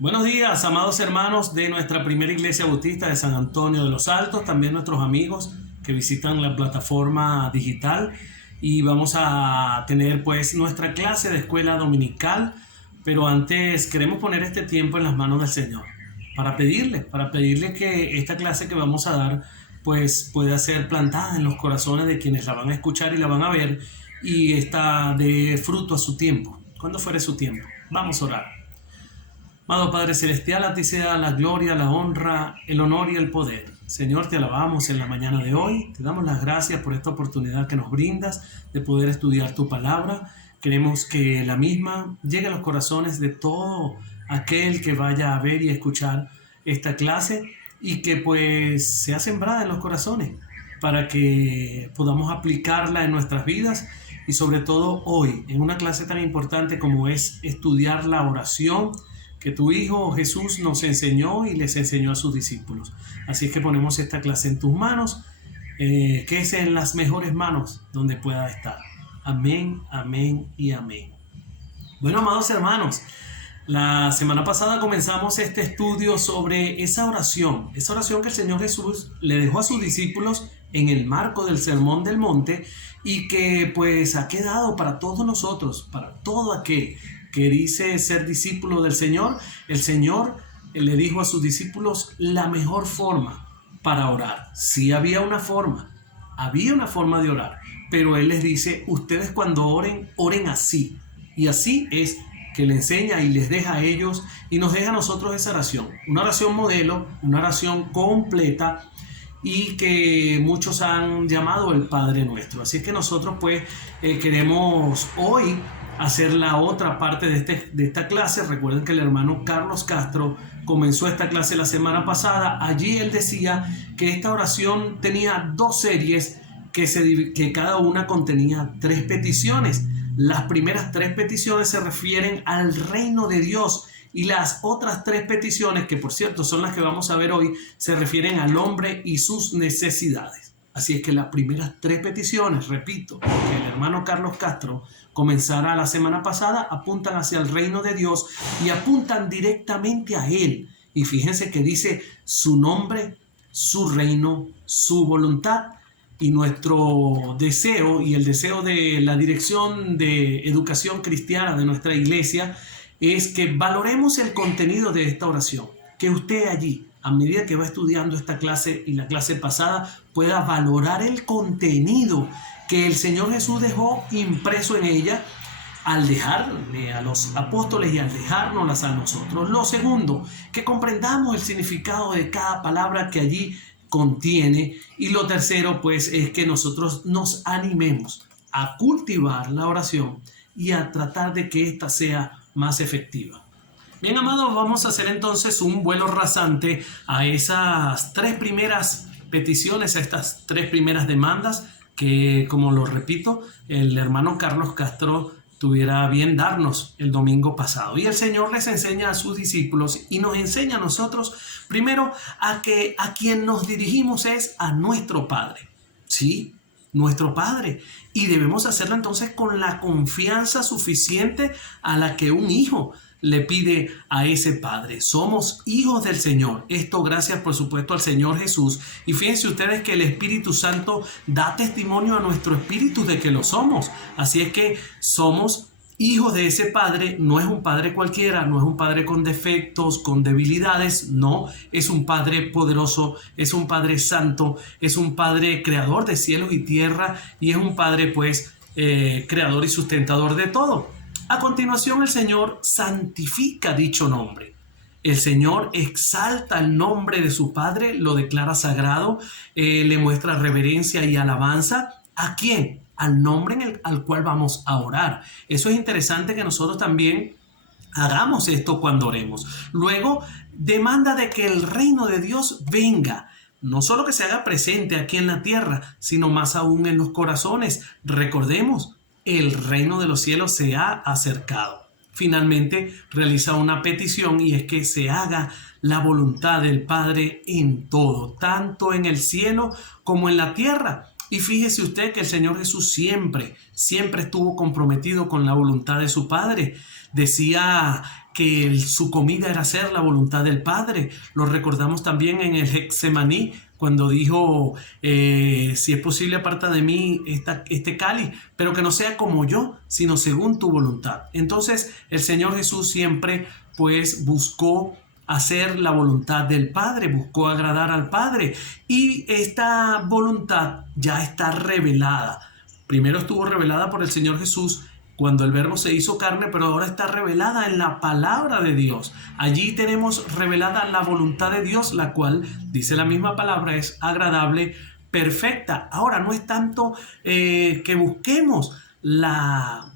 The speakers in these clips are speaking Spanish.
Buenos días, amados hermanos de nuestra primera iglesia bautista de San Antonio de los Altos, también nuestros amigos que visitan la plataforma digital, y vamos a tener pues nuestra clase de escuela dominical, pero antes queremos poner este tiempo en las manos del Señor para pedirle que esta clase que vamos a dar pues pueda ser plantada en los corazones de quienes la van a escuchar y la van a ver, y está de fruto a su tiempo, cuando fuere su tiempo. Vamos a orar. Amado Padre Celestial, a ti sea la gloria, la honra, el honor y el poder. Señor, te alabamos en la mañana de hoy. Te damos las gracias por esta oportunidad que nos brindas de poder estudiar tu palabra. Queremos que la misma llegue a los corazones de todo aquel que vaya a ver y a escuchar esta clase, y que pues sea sembrada en los corazones para que podamos aplicarla en nuestras vidas, y sobre todo hoy, en una clase tan importante como es estudiar la oración que tu Hijo Jesús nos enseñó y les enseñó a sus discípulos. Así es que ponemos esta clase en tus manos, que es en las mejores manos donde pueda estar. Amén, amén y amén. Bueno, amados hermanos, la semana pasada comenzamos este estudio sobre esa oración que el Señor Jesús le dejó a sus discípulos en el marco del Sermón del Monte, y que pues ha quedado para todos nosotros, para todo aquel que dice ser discípulo del Señor. El Señor le dijo a sus discípulos la mejor forma para orar. Sí, había una forma de orar, pero Él les dice: ustedes cuando oren, oren así. Y así es que le enseña y les deja a ellos y nos deja a nosotros esa oración. Una oración modelo, una oración completa, y que muchos han llamado el Padre Nuestro. Así que nosotros pues queremos hoy hacer la otra parte de esta clase. Recuerden que el hermano Carlos Castro comenzó esta clase la semana pasada. Allí él decía que esta oración tenía dos series que cada una contenía tres peticiones. Las primeras tres peticiones se refieren al reino de Dios, y las otras tres peticiones, que por cierto son las que vamos a ver hoy, se refieren al hombre y sus necesidades. Así es que las primeras tres peticiones, repito, que el hermano Carlos Castro comenzara la semana pasada, apuntan hacia el reino de Dios y apuntan directamente a Él. Y fíjense que dice su nombre, su reino, su voluntad. Y nuestro deseo y el deseo de la Dirección de Educación Cristiana de nuestra iglesia es que valoremos el contenido de esta oración, que usted allí, a medida que va estudiando esta clase y la clase pasada, pueda valorar el contenido que el Señor Jesús dejó impreso en ella al dejarle a los apóstoles y al dejárnoslas a nosotros. Lo segundo, que comprendamos el significado de cada palabra que allí contiene. Y lo tercero pues es que nosotros nos animemos a cultivar la oración y a tratar de que ésta sea más efectiva. Bien, amados, vamos a hacer entonces un vuelo rasante a esas tres primeras peticiones, a estas tres primeras demandas que, como lo repito, el hermano Carlos Castro tuviera bien darnos el domingo pasado. Y el Señor les enseña a sus discípulos y nos enseña a nosotros primero a que a quien nos dirigimos es a nuestro Padre. Sí, nuestro Padre. Y debemos hacerlo entonces con la confianza suficiente a la que un hijo le pide a ese Padre. Somos hijos del Señor. Esto gracias, por supuesto, al Señor Jesús. Y fíjense ustedes que el Espíritu Santo da testimonio a nuestro espíritu de que lo somos. Así es que somos hijos de ese Padre. No es un Padre cualquiera, no es un Padre con defectos, con debilidades. No, es un Padre poderoso, es un Padre santo, es un Padre creador de cielos y tierra, y es un Padre pues creador y sustentador de todo. A continuación, el Señor santifica dicho nombre. El Señor exalta el nombre de su Padre, lo declara sagrado, le muestra reverencia y alabanza. ¿A quién? Al nombre al cual vamos a orar. Eso es interesante, que nosotros también hagamos esto cuando oremos. Luego, demanda de que el reino de Dios venga. No solo que se haga presente aquí en la tierra, sino más aún en los corazones. Recordemos, el reino de los cielos se ha acercado. Finalmente realiza una petición, y es que se haga la voluntad del Padre en todo, tanto en el cielo como en la tierra. Y fíjese usted que el Señor Jesús siempre estuvo comprometido con la voluntad de su Padre. Decía que su comida era hacer la voluntad del Padre. Lo recordamos también en el Getsemaní, cuando dijo, si es posible, aparta de mí este cáliz, pero que no sea como yo, sino según tu voluntad. Entonces, el Señor Jesús siempre, pues, buscó hacer la voluntad del Padre, buscó agradar al Padre, y esta voluntad ya está revelada. Primero estuvo revelada por el Señor Jesús cuando el Verbo se hizo carne, pero ahora está revelada en la palabra de Dios. Allí tenemos revelada la voluntad de Dios, la cual, dice la misma palabra, es agradable, perfecta. Ahora, no es tanto que busquemos la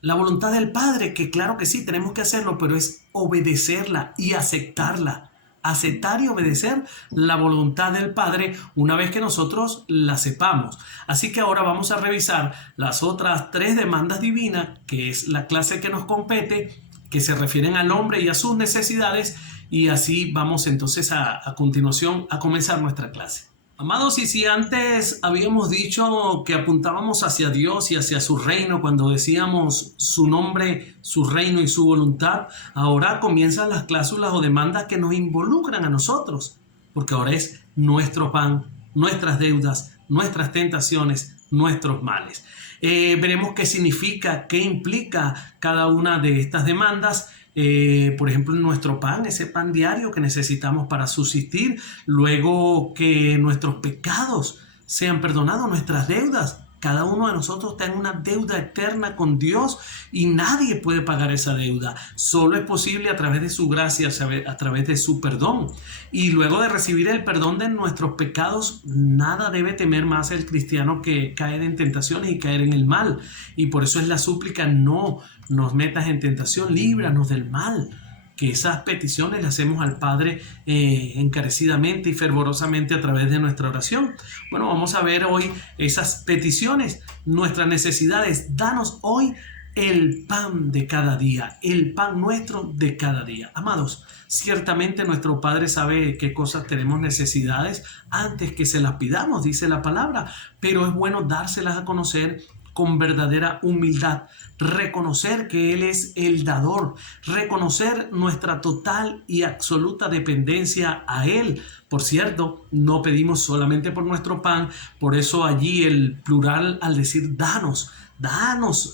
voluntad del Padre, que claro que sí, tenemos que hacerlo, pero es obedecerla y aceptarla. Aceptar y obedecer la voluntad del Padre una vez que nosotros la sepamos. Así que ahora vamos a revisar las otras 3 demandas divinas, que es la clase que nos compete, que se refieren al hombre y a sus necesidades, y así vamos entonces a continuación a comenzar nuestra clase. Amados, y si antes habíamos dicho que apuntábamos hacia Dios y hacia su reino cuando decíamos su nombre, su reino y su voluntad, ahora comienzan las cláusulas o demandas que nos involucran a nosotros, porque ahora es nuestro pan, nuestras deudas, nuestras tentaciones, nuestros males. Veremos qué significa, qué implica cada una de estas demandas. Por ejemplo, nuestro pan, ese pan diario que necesitamos para subsistir, luego que nuestros pecados sean perdonados, nuestras deudas. Cada uno de nosotros está en una deuda eterna con Dios y nadie puede pagar esa deuda. Solo es posible a través de su gracia, a través de su perdón. Y luego de recibir el perdón de nuestros pecados, nada debe temer más el cristiano que caer en tentaciones y caer en el mal. Y por eso es la súplica: no nos metas en tentación, líbranos del mal. Que esas peticiones las hacemos al Padre encarecidamente y fervorosamente a través de nuestra oración. Bueno, vamos a ver hoy esas peticiones, nuestras necesidades. Danos hoy el pan de cada día, el pan nuestro de cada día. Amados, ciertamente nuestro Padre sabe qué cosas tenemos necesidades antes que se las pidamos, dice la palabra, pero es bueno dárselas a conocer con verdadera humildad, reconocer que Él es el dador, reconocer nuestra total y absoluta dependencia a Él. Por cierto, no pedimos solamente por nuestro pan, por eso allí el plural al decir danos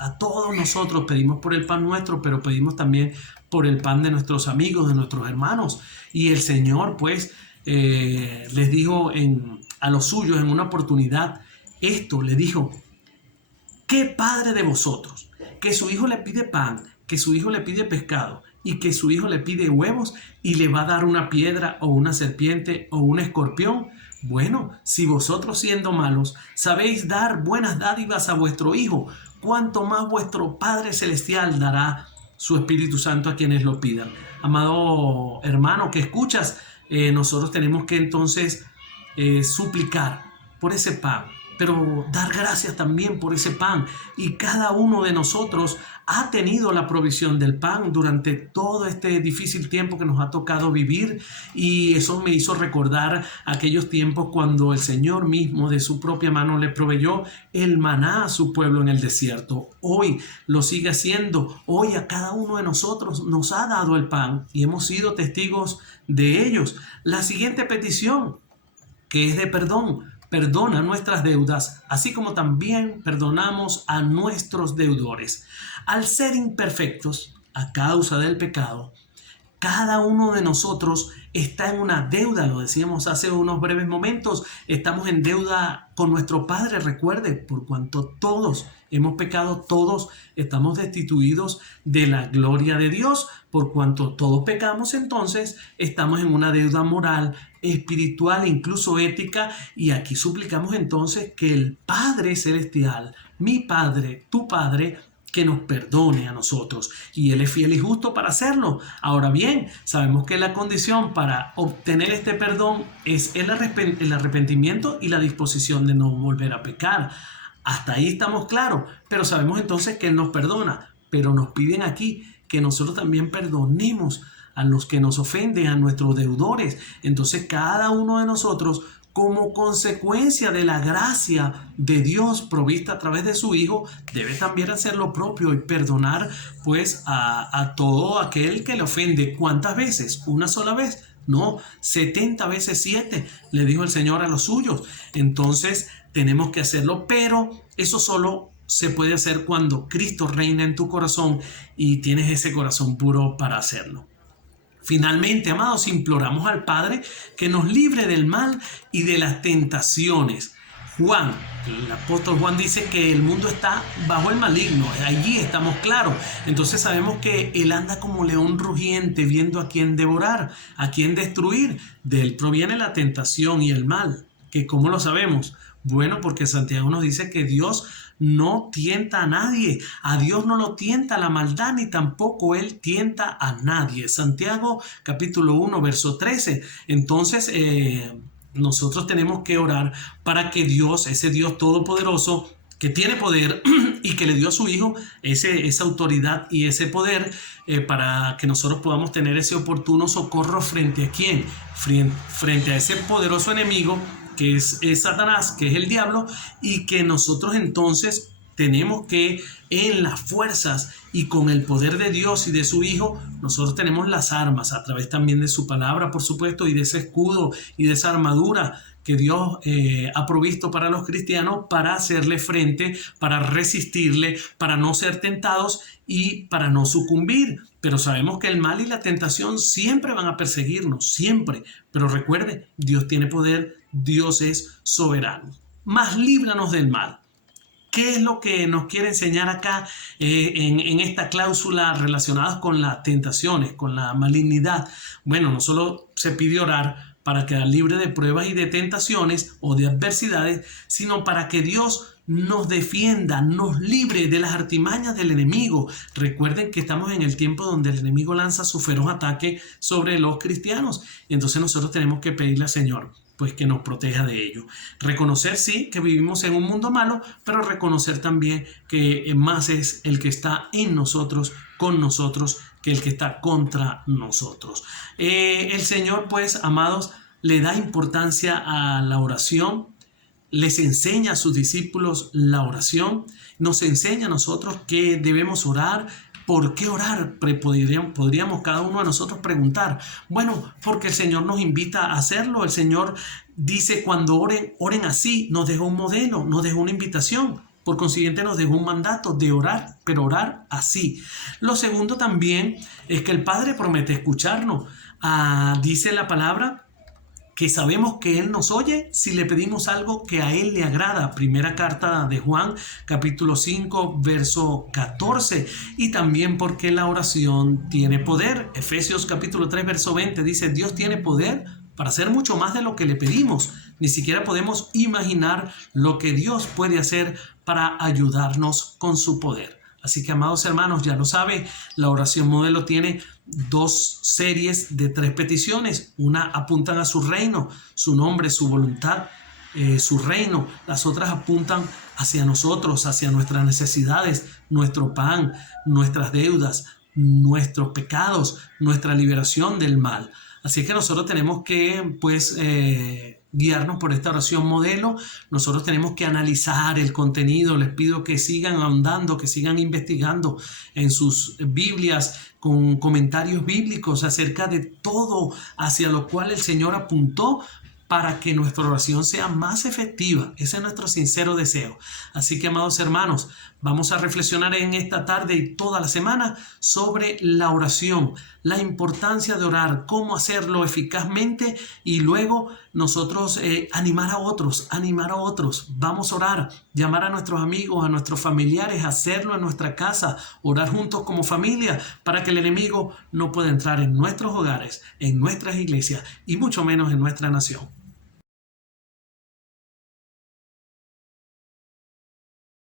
a todos nosotros, pedimos por el pan nuestro, pero pedimos también por el pan de nuestros amigos, de nuestros hermanos. Y el Señor pues les dijo a los suyos en una oportunidad esto, le dijo: ¿qué padre de vosotros, que su hijo le pide pan, que su hijo le pide pescado y que su hijo le pide huevos y le va a dar una piedra o una serpiente o un escorpión? Bueno, si vosotros siendo malos sabéis dar buenas dádivas a vuestro hijo, cuánto más vuestro Padre Celestial dará su Espíritu Santo a quienes lo pidan. Amado hermano que escuchas, nosotros tenemos que entonces suplicar por ese pan, pero dar gracias también por ese pan. Y cada uno de nosotros ha tenido la provisión del pan durante todo este difícil tiempo que nos ha tocado vivir, y eso me hizo recordar aquellos tiempos cuando el Señor mismo de su propia mano le proveyó el maná a su pueblo en el desierto. Hoy lo sigue haciendo. Hoy a cada uno de nosotros nos ha dado el pan y hemos sido testigos de ellos. La siguiente petición, que es de perdón: perdona nuestras deudas, así como también perdonamos a nuestros deudores. Al ser imperfectos a causa del pecado, cada uno de nosotros está en una deuda, lo decíamos hace unos breves momentos, estamos en deuda con nuestro Padre. Recuerde, por cuanto todos hemos pecado, todos estamos destituidos de la gloria de Dios. Por cuanto todos pecamos, entonces estamos en una deuda moral, espiritual e incluso ética, y aquí suplicamos entonces que el Padre Celestial, mi Padre, tu Padre, que nos perdone a nosotros, y Él es fiel y justo para hacerlo. Ahora bien, sabemos que la condición para obtener este perdón es el arrepentimiento y la disposición de no volver a pecar. Hasta ahí estamos claros, pero sabemos entonces que Él nos perdona, pero nos piden aquí que nosotros también perdonemos a los que nos ofenden, a nuestros deudores. Entonces cada uno de nosotros, como consecuencia de la gracia de Dios provista a través de su Hijo, debe también hacer lo propio y perdonar pues a todo aquel que le ofende. ¿Cuántas veces? ¿Una sola vez? No, 70 veces 7, le dijo el Señor a los suyos. Entonces tenemos que hacerlo, pero eso solo se puede hacer cuando Cristo reina en tu corazón y tienes ese corazón puro para hacerlo. Finalmente, amados, imploramos al Padre que nos libre del mal y de las tentaciones. El apóstol Juan dice que el mundo está bajo el maligno, allí estamos claros. Entonces sabemos que él anda como león rugiente viendo a quién devorar, a quién destruir. De él proviene la tentación y el mal. ¿Que cómo lo sabemos? Bueno, porque Santiago nos dice que Dios no tienta a nadie. A Dios no lo tienta la maldad, ni tampoco Él tienta a nadie. Santiago capítulo 1, verso 13. Entonces, nosotros tenemos que orar para que Dios, ese Dios todopoderoso, que tiene poder y que le dio a su Hijo esa autoridad y ese poder para que nosotros podamos tener ese oportuno socorro frente a quién, frente a ese poderoso enemigo que es Satanás, que es el diablo, y que nosotros entonces tenemos que en las fuerzas y con el poder de Dios y de su Hijo, nosotros tenemos las armas a través también de su palabra, por supuesto, y de ese escudo y de esa armadura que Dios ha provisto para los cristianos para hacerle frente, para resistirle, para no ser tentados y para no sucumbir. Pero sabemos que el mal y la tentación siempre van a perseguirnos, siempre. Pero recuerde, Dios tiene poder, Dios es soberano. Mas líbranos del mal. ¿Qué es lo que nos quiere enseñar acá en esta cláusula relacionada con las tentaciones, con la malignidad? Bueno, no solo se pide orar para quedar libre de pruebas y de tentaciones o de adversidades, sino para que Dios nos defienda, nos libre de las artimañas del enemigo. Recuerden que estamos en el tiempo donde el enemigo lanza su feroz ataque sobre los cristianos. Entonces nosotros tenemos que pedirle al Señor pues que nos proteja de ello. Reconocer sí que vivimos en un mundo malo, pero reconocer también que más es el que está en nosotros, con nosotros, que el que está contra nosotros. El Señor, pues, amados, le da importancia a la oración, les enseña a sus discípulos la oración, nos enseña a nosotros que debemos orar. ¿Por qué orar? Podríamos cada uno de nosotros preguntar. Bueno, porque el Señor nos invita a hacerlo. El Señor dice cuando oren, oren así. Nos dejó un modelo, nos dejó una invitación. Por consiguiente nos dejó un mandato de orar, pero orar así. Lo segundo también es que el Padre promete escucharnos. Dice la palabra que sabemos que Él nos oye si le pedimos algo que a Él le agrada. Primera carta de Juan, capítulo 5, verso 14. Y también porque la oración tiene poder. Efesios capítulo 3, verso 20 dice, Dios tiene poder para hacer mucho más de lo que le pedimos. Ni siquiera podemos imaginar lo que Dios puede hacer para ayudarnos con su poder. Así que, amados hermanos, ya lo saben, la oración modelo tiene 2 series de 3 peticiones. Una apuntan a su reino, su nombre, su voluntad, su reino. Las otras apuntan hacia nosotros, hacia nuestras necesidades, nuestro pan, nuestras deudas, nuestros pecados, nuestra liberación del mal. Así que nosotros tenemos que, pues, guiarnos por esta oración modelo. Nosotros tenemos que analizar el contenido. Les pido que sigan ahondando, que sigan investigando en sus Biblias con comentarios bíblicos acerca de todo hacia lo cual el Señor apuntó para que nuestra oración sea más efectiva. Ese es nuestro sincero deseo. Así que, amados hermanos, vamos a reflexionar en esta tarde y toda la semana sobre la oración, la importancia de orar, cómo hacerlo eficazmente y luego nosotros animar a otros. Vamos a orar, llamar a nuestros amigos, a nuestros familiares, hacerlo en nuestra casa, orar juntos como familia para que el enemigo no pueda entrar en nuestros hogares, en nuestras iglesias y mucho menos en nuestra nación.